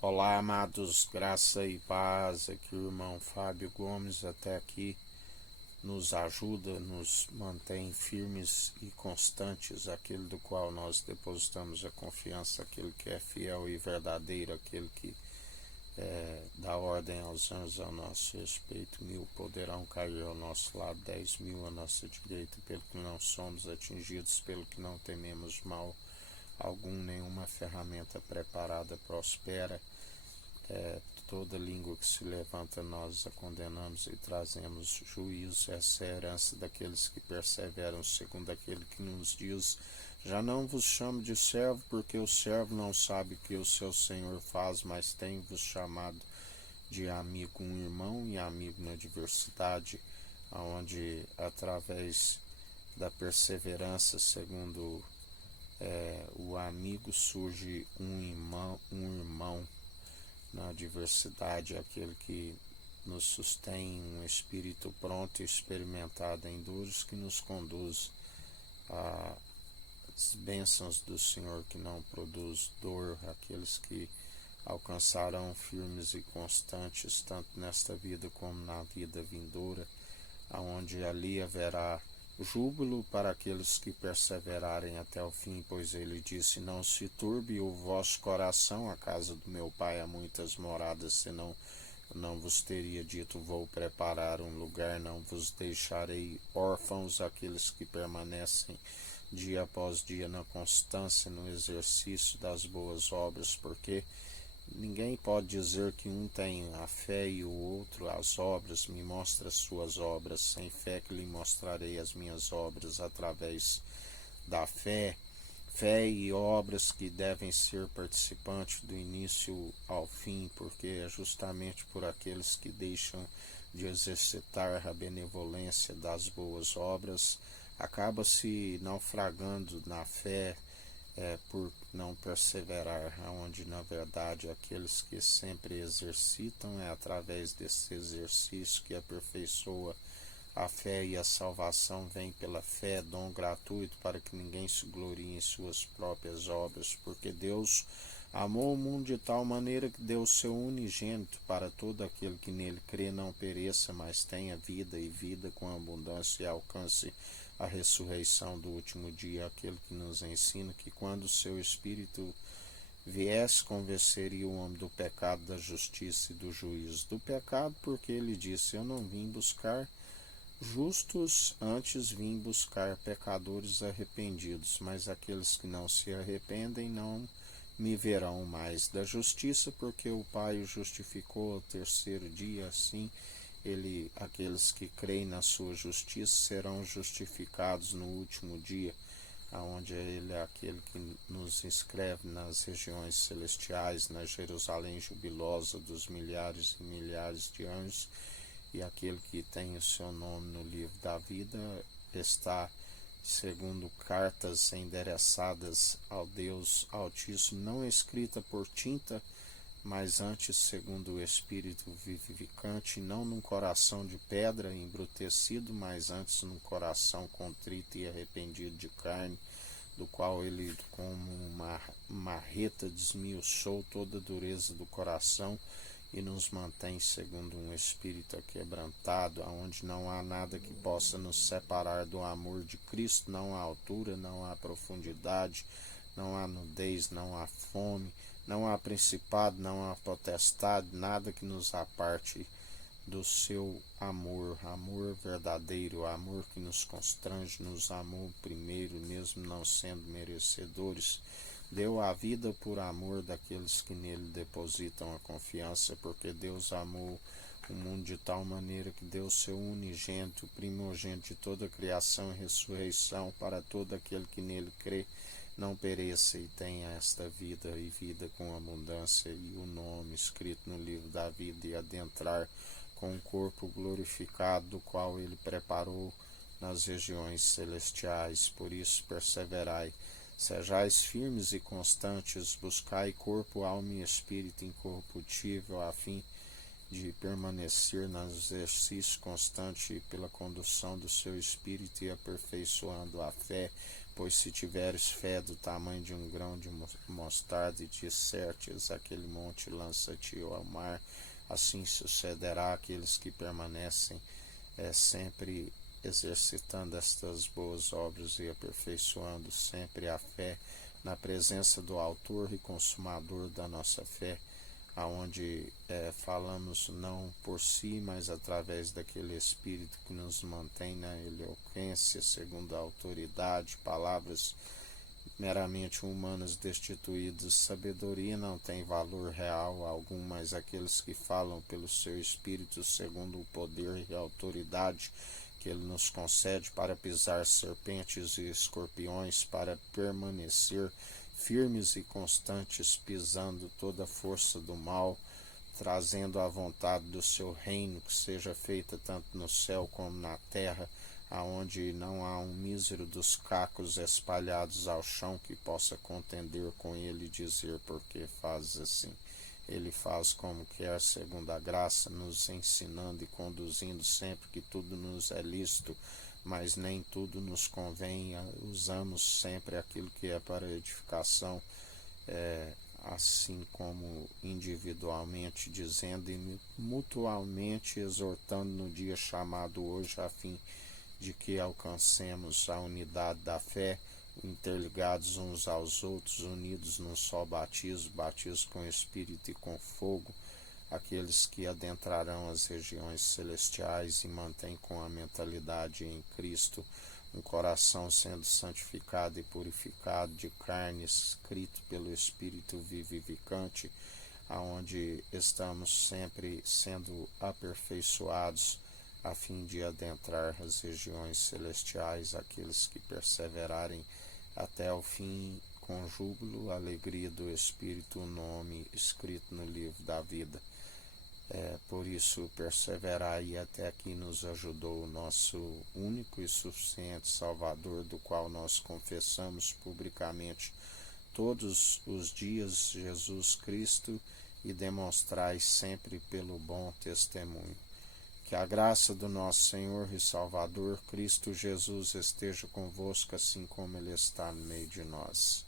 Olá, amados, graça e paz. Aqui o irmão Fábio Gomes até aqui nos ajuda, nos mantém firmes e constantes, aquele do qual nós depositamos a confiança, aquele que é fiel e verdadeiro, aquele que dá ordem aos anjos ao nosso respeito. 1000 poderão cair ao nosso lado, 10.000 à nossa direita, pelo que não somos atingidos, pelo que não tememos mal algum, nenhuma ferramenta preparada prospera. Toda língua que se levanta nós a condenamos e trazemos juízo. Essa é a herança daqueles que perseveram, segundo aquele que nos diz: já não vos chamo de servo, porque o servo não sabe o que o seu senhor faz, mas tenho-vos chamado de amigo. Um irmão e amigo na diversidade, onde através da perseverança, segundo o amigo, surge um irmão na diversidade, aquele que nos sustém, um espírito pronto e experimentado em dores, que nos conduz às bênçãos do Senhor, que não produz dor, aqueles que alcançarão firmes e constantes, tanto nesta vida como na vida vindoura, aonde ali haverá júbilo para aqueles que perseverarem até o fim, pois ele disse: não se turbe o vosso coração, a casa do meu pai há muitas moradas, senão não vos teria dito: vou preparar um lugar, não vos deixarei órfãos. Aqueles que permanecem dia após dia na constância, no exercício das boas obras, porque ninguém pode dizer que um tem a fé e o outro as obras. Me mostra as suas obras, sem fé que lhe mostrarei as minhas obras. Através da fé, fé e obras que devem ser participantes do início ao fim, porque é justamente por aqueles que deixam de exercitar a benevolência das boas obras, acaba-se naufragando na fé, por não perseverar, onde na verdade aqueles que sempre exercitam, é através desse exercício que aperfeiçoa a fé, e a salvação vem pela fé, dom gratuito, para que ninguém se glorie em suas próprias obras, porque Deus amou o mundo de tal maneira que deu o seu unigênito, para todo aquele que nele crê não pereça, mas tenha vida, e vida com abundância, e alcance a ressurreição do último dia. Aquele que nos ensina que quando o seu Espírito viesse, convenceria o homem do pecado, da justiça e do juízo. Do pecado, porque ele disse: eu não vim buscar justos, antes vim buscar pecadores arrependidos, mas aqueles que não se arrependem não me verão mais. Da justiça, porque o Pai o justificou ao terceiro dia, assim aqueles que creem na sua justiça serão justificados no último dia, aonde ele é aquele que nos inscreve nas regiões celestiais, na Jerusalém jubilosa dos milhares e milhares de anjos, e aquele que tem o seu nome no livro da vida está, segundo cartas endereçadas ao Deus Altíssimo, não escrita por tinta, mas antes segundo o Espírito vivificante, não num coração de pedra embrutecido, mas antes num coração contrito e arrependido de carne, do qual ele, como uma marreta, desmiuçou toda a dureza do coração, e nos mantém segundo um espírito aquebrantado, aonde não há nada que possa nos separar do amor de Cristo. Não há altura, não há profundidade, não há nudez, não há fome, não há principado, não há potestade, nada que nos aparte do seu amor, amor verdadeiro, amor que nos constrange, nos amou primeiro, mesmo não sendo merecedores. Deu a vida por amor daqueles que nele depositam a confiança, porque Deus amou o mundo de tal maneira que deu seu unigênito, primogênito de toda a criação e ressurreição, para todo aquele que nele crê não pereça e tenha esta vida, e vida com abundância, e o nome escrito no livro da vida, e adentrar com o corpo glorificado, do qual ele preparou nas regiões celestiais. Por isso perseverai, sejais firmes e constantes, buscai corpo, alma e espírito incorruptível, a fim de permanecer no exercício constante pela condução do seu espírito, e aperfeiçoando a fé, Pois se tiveres fé do tamanho de um grão de mostarda e dissertes aquele monte, lança-te ao mar, assim sucederá àqueles que permanecem sempre exercitando estas boas obras e aperfeiçoando sempre a fé na presença do autor e consumador da nossa fé, aonde falamos não por si, mas através daquele Espírito que nos mantém na eloquência, segundo a autoridade, palavras meramente humanas destituídas de sabedoria não têm valor real algum, mas aqueles que falam pelo seu Espírito, segundo o poder e a autoridade que ele nos concede para pisar serpentes e escorpiões, para permanecer firmes e constantes, pisando toda a força do mal, trazendo a vontade do seu reino, que seja feita tanto no céu como na terra, aonde não há um mísero dos cacos espalhados ao chão que possa contender com ele e dizer por que fazes assim. Ele faz como quer, segundo a graça, nos ensinando e conduzindo sempre que tudo nos é lícito, mas nem tudo nos convém. Usamos sempre aquilo que é para edificação, assim como individualmente, dizendo e mutualmente exortando no dia chamado hoje, a fim de que alcancemos a unidade da fé, interligados uns aos outros, unidos num só batismo, batismo com Espírito e com fogo, aqueles que adentrarão as regiões celestiais e mantêm com a mentalidade em Cristo, um coração sendo santificado e purificado de carne, escrito pelo Espírito vivificante, aonde estamos sempre sendo aperfeiçoados, a fim de adentrar as regiões celestiais, aqueles que perseverarem até o fim, com júbilo, alegria do Espírito, o nome escrito no livro da vida. Por isso, perseverai até que nos ajudou o nosso único e suficiente Salvador, do qual nós confessamos publicamente todos os dias Jesus Cristo, e demonstrai sempre pelo bom testemunho. Que a graça do nosso Senhor e Salvador Cristo Jesus esteja convosco, assim como Ele está no meio de nós.